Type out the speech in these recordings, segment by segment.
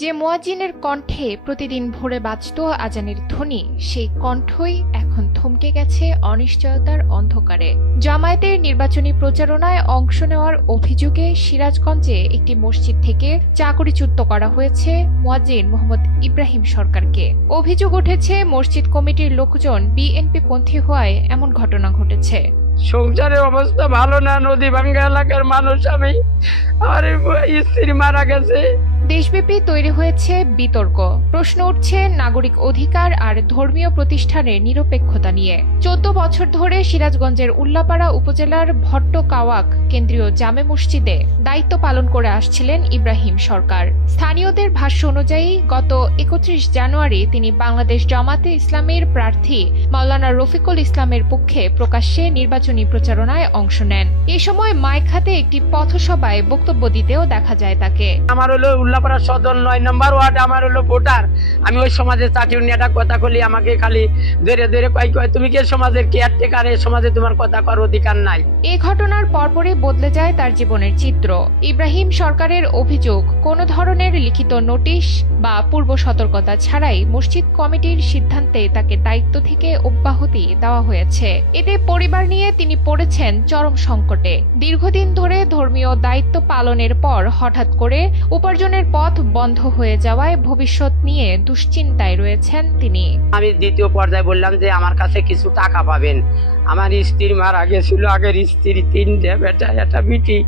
যে মুয়াজ্জিনের কণ্ঠে প্রতিদিন ভোরে বাজত আজানের ধ্বনি, সেই কণ্ঠই এখন থমকে গেছে অনিশ্চয়তার অন্ধকারে। জামায়াতের নির্বাচনী প্রচারণায় অংশ নেওয়ার অভিযোগে সিরাজগঞ্জে একটি মসজিদ থেকে চাকরিচ্যুত করা হয়েছে মুয়াজ্জিন মোহাম্মদ ইব্রাহিম সরকারকে। অভিযোগ উঠেছে মসজিদ কমিটির লোকজন বিএনপি পন্থী হওয়ায় এমন ঘটনা ঘটেছে। সংসারের অবস্থা ভালো না, নদী ভাঙ্গা এলাকার মানুষ আমি, আর স্ত্রী মারা গেছে। দেশব্যাপী তৈরি হয়েছে বিতর্ক। প্রশ্ন উঠছে নাগরিক অধিকার আর ধর্মীয় প্রতিষ্ঠানের নিরপেক্ষতা নিয়ে। 14 বছর ধরে সিরাজগঞ্জের উল্লাপাড়া উপজেলার ভট্টকাওয়াক কেন্দ্রীয় জামে মসজিদে দায়িত্ব পালন করে আসছিলেন ইব্রাহিম সরকার। স্থানীয়দের ভাষ্য অনুযায়ী গত 31 জানুয়ারি তিনি বাংলাদেশ জামাতে ইসলামের প্রার্থী মাওলানা রফিকুল ইসলামের পক্ষে প্রকাশ্যে নির্বাচনী প্রচারণায় অংশ নেন। এ সময় মাইক হাতে একটি পথসভায় বক্তব্য দিতেও দেখা যায় তাকে। আমার হলো উল্লাপাড়া সদর 9 নম্বর ওয়ার্ড, আমার হলো ভোটার। আমি ওই সমাজের চাকরি নিয়ে একটা কথা বলি, আমাকে খালি ধরে ধরে কয় তুমি কে সমাজের কেয়ারটেকার, এই সমাজে তোমার কথা করার অধিকার নাই। এই ঘটনার পরপরই বদলে যায় তার জীবনের চিত্র। ইব্রাহিম সরকারের অভিযোগ, কোনো ধরনের লিখিত নোটিশ বা পূর্ব সতর্কতা ছাড়াই মসজিদ কমিটির সিদ্ধান্তে তাকে দায়িত্ব থেকে অব্যাহতি দেওয়া হয়েছে। এতে পরিবার নিয়ে তিনি পড়েছেন চরম সংকটে। দীর্ঘদিন ধরে ধর্মীয় দায়িত্ব পালনের পর হঠাৎ করে উপার্জনের পথ বন্ধ হয়ে যাওয়ায় ভবিষ্যৎ নিয়ে দুশ্চিন্তায় রয়েছেন তিনি। আমি দ্বিতীয় পর্যায়ে বললাম যে আমার কাছে কিছু টাকা পাবেন। আমার স্ত্রী মারা গেছিল, আগের স্ত্রী 3টে বেটা একটা বিটি,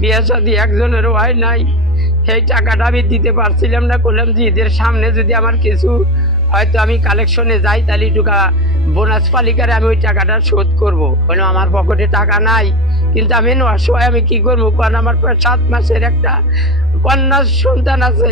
বিয়ে শাদী একজনেরও হয় নাই। সেই টাকাটা আমি দিতে পারছিলাম না। বললাম যে ঈদের সামনে যদি আমার কিছু হয়তো আমি কালেকশনে যাই, তাহলে টুকা বোনাস পালিকারে আমি ওই টাকাটা শোধ করবো। বললাম আমার পকেটে টাকা নাই, কিন্তু আমি অসহায়, আমি কি করবো? কারণ আমার 7 মাসের একটা কন্যা সন্তান আছে,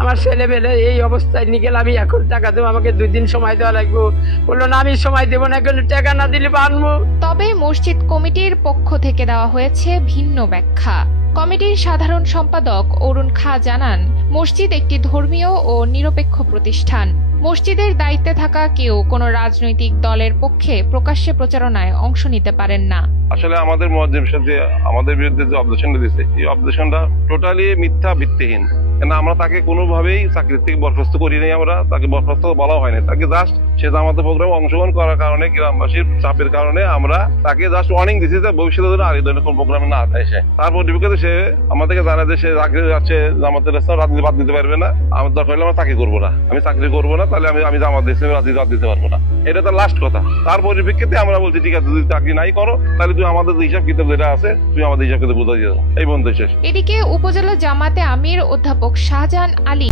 আমার ছেলেমেলে এই অবস্থায় নিয়ে গেলে আমি এখন টাকা দেবো, আমাকে 2 দিন সময় দেওয়া লাগবে। বললো না, আমি সময় দেবো না, এখন টাকা না দিলে বানবো। তবে মসজিদ কমিটির পক্ষ থেকে দেওয়া হয়েছে ভিন্ন ব্যাখ্যা। কমিটির সাধারণ সম্পাদক অরুণ খাঁ জানান, মসজিদ একটি ধর্মীয় ও নিরপেক্ষ প্রতিষ্ঠান। মসজিদের দায়িত্বে থাকা কেউ কোনো রাজনৈতিক দলের পক্ষে প্রকাশ্যে প্রচারণায় অংশ নিতে পারেন না। আসলে আমাদের মুয়াজ্জিন সাহেব আমাদের বিরুদ্ধে যে অবজেকশনটা দিয়েছে, এই অবজেকশনটা টোটালি মিথ্যা, ভিত্তিহীন। কেন আমরা তাকে কোনোভাবেই চাকরি থেকে বরখাস্ত করি নাই, আমরা তাকে বরখাস্ত বলা হয়নি। তাকে জাস্ট সে জামাতে প্রোগ্রামে অংশগ্রহণ করার কারণে, গ্রামবাসীর চাপের কারণে আমরা তাকে জাস্ট ওয়ার্নিং দিচ্ছি যে ভবিষ্যতে যেন আর এই ধরনের কোন প্রোগ্রামে না আসে। তার পরিপ্রেক্ষিতে সে আমাদেরকে জানায় যে সে চাকরি যাচ্ছে, জামাতের রাজনীতি বাদ দিতে পারবে না। আমার দরকার হলে আমরা চাকরি করবো না, আমি চাকরি করবো না, তাহলে আমি জামাত হিসেবে রাজনীতি বাদ দিতে পারবো না। এটা তার লাস্ট কথা। তার পরিপ্রেক্ষিতে আমরা বলছি ঠিক আছে, যদি চাকরি নাই করো তাহলে তুই আমাদের হিসাব কিতাব যেটা আছে তুই আমাদের হিসাব কিতাব বুঝাই দিও, এই বন্ধু শেষ। এদিকে উপজেলা জামাতে আমির অধ্যাপক শাহজাহান আলী